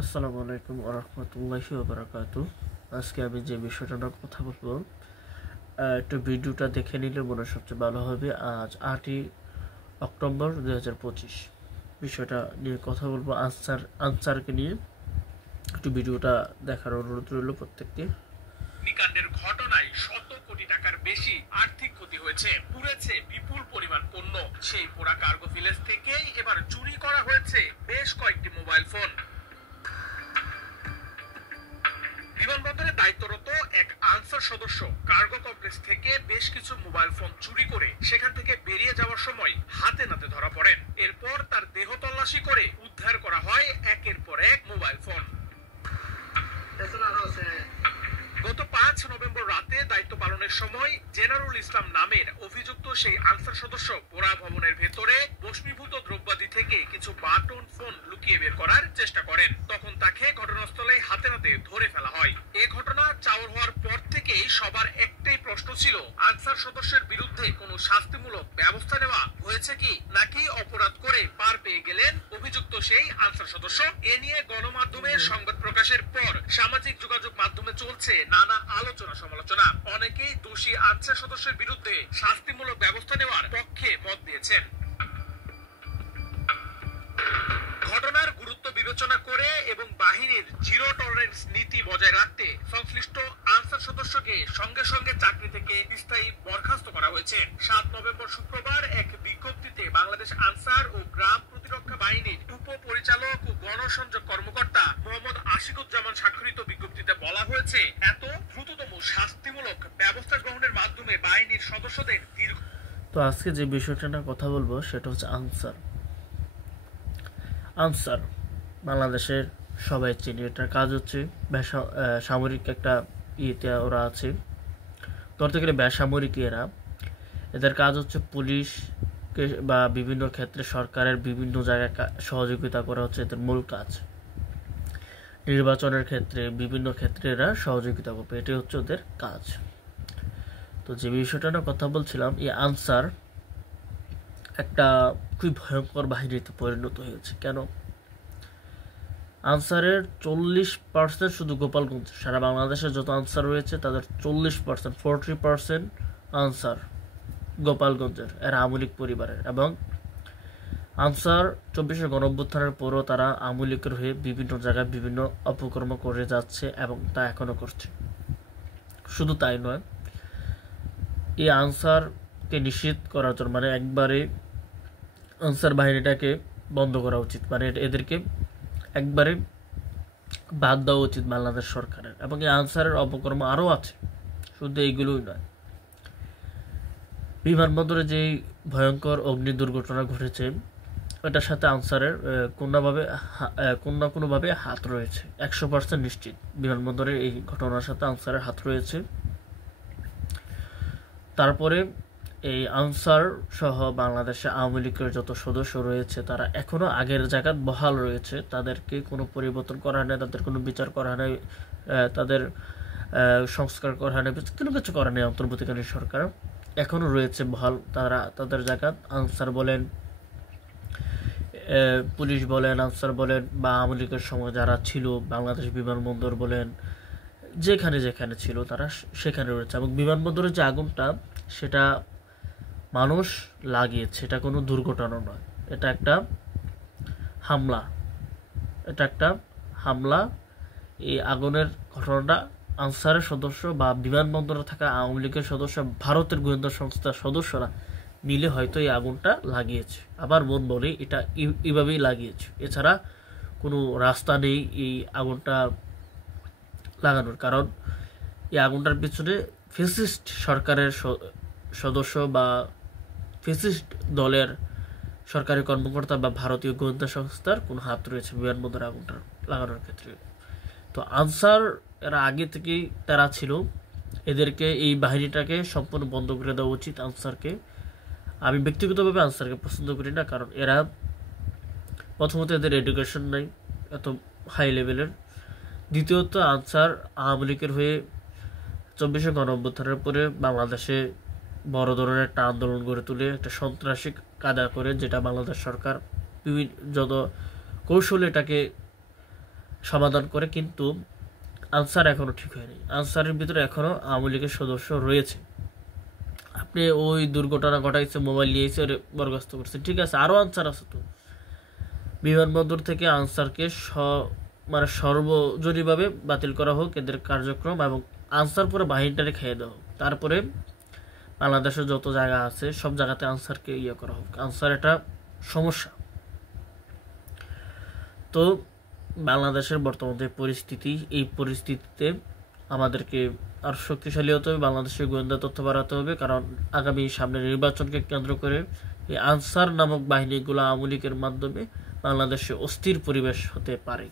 আসসালামু আলাইকুম ওয়া রাহমাতুল্লাহি ওয়া বারাকাতুহু। আজকে আমি যে বিষয়টা নিয়ে কথা বলবো, একটু ভিডিওটা দেখে নিলে মনে হয় সবচেয়ে ভালো হবে। আজ 8ই অক্টোবর 2025 বিষয়টা নিয়ে কথা বলবো, আনসারকে নিয়ে। একটু ভিডিওটা দেখার অনুরোধ রইল প্রত্যেককে। অগ্নিকাণ্ডের ঘটনায় শত কোটি টাকার বেশি আর্থিক ক্ষতি হয়েছে, পুড়েছে বিপুল পরিমাণ পণ্য। সেই পোড়া কার্গো ভিলেজ থেকেই এবার চুরি করা হয়েছে বেশ কয়েকটি মোবাইল ফোন। বিমানবন্দরে দায়িত্বরত এক আনসার সদস্য কার্গো কমপ্লেক্স থেকে বেশ কিছু মোবাইল ফোন চুরি করে সেখান থেকে বেরিয়ে যাওয়ার সময় হাতে নাতে ধরা পড়েন। এরপর তার দেহ তল্লাশি করে উদ্ধার করা হয় একের পর এক মোবাইল ফোন। গত 5 নভেম্বর রাতে দায়িত্ব পালনের সময় জেনারুল ইসলাম নামের অভিযুক্ত সেই আনসার সদস্য পোড়া ভবনের ভেতরে ভস্মীভূত দ্রব্যাদি থেকে কিছু বাটন ফোন লুকিয়ে বের করার চেষ্টা করেন। তখন তাকে ঘটনাস্থলে হাতে নাতে ধরে ফেলা হয়। এই ঘটনা চাউর হওয়ার পর থেকেই সবার একটাই প্রশ্ন ছিল, আনসার সদস্যের বিরুদ্ধে কোনো শাস্তিমূলক ব্যবস্থা নেওয়া হয়েছে কি, নাকি অপরাধ করে পার পেয়ে গেলেন অভিযুক্ত সেই আনসার সদস্য। এ নিয়ে গণমাধ্যমে সংবাদ প্রকাশের পর সামাজিক যোগাযোগ মাধ্যমে চলছে নানা আলোচনা সমালোচনা। অনেকেই দোষী আনসার সদস্যের বিরুদ্ধে শাস্তিমূলক ব্যবস্থা নেওয়ার পক্ষে মত দিয়েছেন। ঘটনার গুরুত্ব বিবেচনা করে এবং বাহিনীর জিরো টলারেন্স নীতি বজায় রাখতে সংশ্লিষ্ট আনসার সদস্যকে সঙ্গে সঙ্গে চাকরি থেকে স্থায়ী বরখাস্ত করা হয়েছে। 7 নভেম্বর শুক্রবার এক বিজ্ঞপ্তিতে বাংলাদেশ আনসার ও গ্রাম প্রতিরক্ষা বাহিনীর উপপরিচালক ও গণসংযোগ কর্মকর্তা মোহাম্মদ আশিকুজ্জামান স্বাক্ষরিত বিজ্ঞপ্তিতে বলা হয়েছে, এত দ্রুততম শাস্তিমূলক ব্যবস্থা গ্রহণের মাধ্যমে বাহিনীর সদস্যদের দীর্ঘ। তো আজকে যে বিষয়টা নিয়ে কথা বলবো সেটা হচ্ছে আনসার বাংলাদেশের সবাই চিনি। এটার কাজ হচ্ছে সামরিক একটা ইয়েতে ওরা আছে, ধরতে গেলে বেসামরিক এরা। এদের কাজ হচ্ছে পুলিশকে বা বিভিন্ন ক্ষেত্রে সরকারের বিভিন্ন জায়গায় সহযোগিতা করা হচ্ছে এদের মূল কাজ। নির্বাচনের ক্ষেত্রে বিভিন্ন ক্ষেত্রে এরা সহযোগিতা করবে, এটাই হচ্ছে ওদের কাজ। তো যে বিষয়টা নিয়ে কথা বলছিলাম, এই আনসার একটা খুবই ভয়ঙ্কর বাহিনীতে পরিণত হয়েছে। কেন? আনসারের 40% শুধু গোপালগঞ্জ, সারা বাংলাদেশে যত আনসার রয়েছে তাদের 40% আনসার গোপালগঞ্জের, এরা আওয়ামী লীগ পরিবারের। এবং আনসার 24 গণঅভ্যুত্থানের পরও তারা আওয়ামী লীগের হয়ে বিভিন্ন জায়গায় বিভিন্ন অপকর্ম করে যাচ্ছে এবং তা এখনো করছে। শুধু তাই নয়, এই আনসারকে নিষিদ্ধ করার জন্য, মানে একবারে আনসার বাহিনীটাকে বন্ধ করা উচিত, মানে এদেরকে একবারে বাদ দেওয়া উচিত বাংলাদেশ সরকারের। এবং এই আনসারের অপকর্ম আরও আছে, শুধু এইগুলোই নয়। বিমানবন্দরে যে ভয়ঙ্কর অগ্নি দুর্ঘটনা ঘটেছে, এটার সাথে আনসারের কোনো না কোনোভাবে হাত রয়েছে, 100% নিশ্চিত। বিমানবন্দরের এই ঘটনার সাথে আনসারের হাত রয়েছে। তারপরে এই আনসার সহ বাংলাদেশে আওয়ামী লীগের যত সদস্য রয়েছে তারা এখনো আগের জায়গায় বহাল রয়েছে। তাদেরকে কোনো পরিবর্তন করা নেই, তাদের কোনো বিচার করা নেই, তাদের সংস্কার করা নেই, কোনো কিছু করা নেই। অন্তর্বর্তীকালীন সরকার এখনো রয়েছে বহাল, তারা তাদের জায়গা। আনসার বলেন, পুলিশ বলেন, আনসার বলেন, বা আওয়ামী লীগের সময় যারা ছিল, বাংলাদেশ বিমানবন্দর বলেন, যেখানে যেখানে ছিল তারা সেখানে রয়েছে। এবং বিমানবন্দরের যে আগুনটা, সেটা মানুষ লাগিয়েছে, এটা কোনো দুর্ঘটনা নয়, এটা একটা হামলা। এই আগুনের ঘটনাটা আনসারের সদস্য বা বিমানবন্দরে থাকা আওয়ামী লীগের সদস্য, ভারতের গোয়েন্দা সংস্থার সদস্যরা মিলে হয়তো এই আগুনটা লাগিয়েছে। আবার মন বলে এটা এইভাবেই লাগিয়েছে, এছাড়া কোনো রাস্তা নেই এই আগুনটা লাগানোর। কারণ এই আগুনটার পিছনে ফ্যাসিস্ট সরকারের সদস্য বা ফ্যাসিস্ট দলের সরকারি কর্মকর্তা বা ভারতীয় গোয়েন্দা সংস্থার কোনো হাত রয়েছে বিমানবন্দর আগুনটা লাগানোর ক্ষেত্রে। তো আনসার এরা আগে থেকেই তারা ছিল, এদেরকে এই বাহিনীটাকে সম্পূর্ণ বন্ধ করে দেওয়া উচিত আনসারকে। আমি ব্যক্তিগতভাবে আনসারকে পছন্দ করি না, কারণ এরা প্রথমত এদের এডুকেশন নাই এত হাই লেভেলের। দ্বিতীয়ত আনসার আওয়ামী লীগের হয়ে 24 গণঅভ্যুত্থানের পরে বাংলাদেশে বড় ধরনের একটা আন্দোলন গড়ে তুলে একটা সন্ত্রাসী কায়দা করে, যেটা বাংলাদেশ সরকার যত কৌশলে এটাকে সমাধান করে, কিন্তু আনসার এখনো ঠিক হয়নি। আনসারের ভিতরে এখনো আওয়ামী লীগের সদস্য রয়েছে। আপনি ওই দুর্ঘটনা ঘটাইছে, মোবাইল নিয়েছে, বরখাস্ত করছে, ঠিক আছে, আরো আনসার আছে তো। বিমানবন্দর থেকে আনসারকে সর্বজনীনভাবে বাতিল করা হোক এদের কার্যক্রম, এবং আনসার পুরো বাহিনীটারে খেয়ে দেওয়া হোক। তারপরে বাংলাদেশের যত জায়গা আছে সব জায়গাতে আনসারকে করা হোক। আনসার এটা সমস্যা। তো বাংলাদেশের বর্তমান যে পরিস্থিতি, এই পরিস্থিতিতে আমাদেরকে আর শক্তিশালী হতে হবে, বাংলাদেশের গোয়েন্দা তথ্য বাড়াতে হবে, কারণ আগামী সামনে নির্বাচনকে কেন্দ্র করে এই আনসার নামক বাহিনীগুলো আওয়ামী লীগের মাধ্যমে বাংলাদেশে অস্থির পরিবেশ হতে পারে।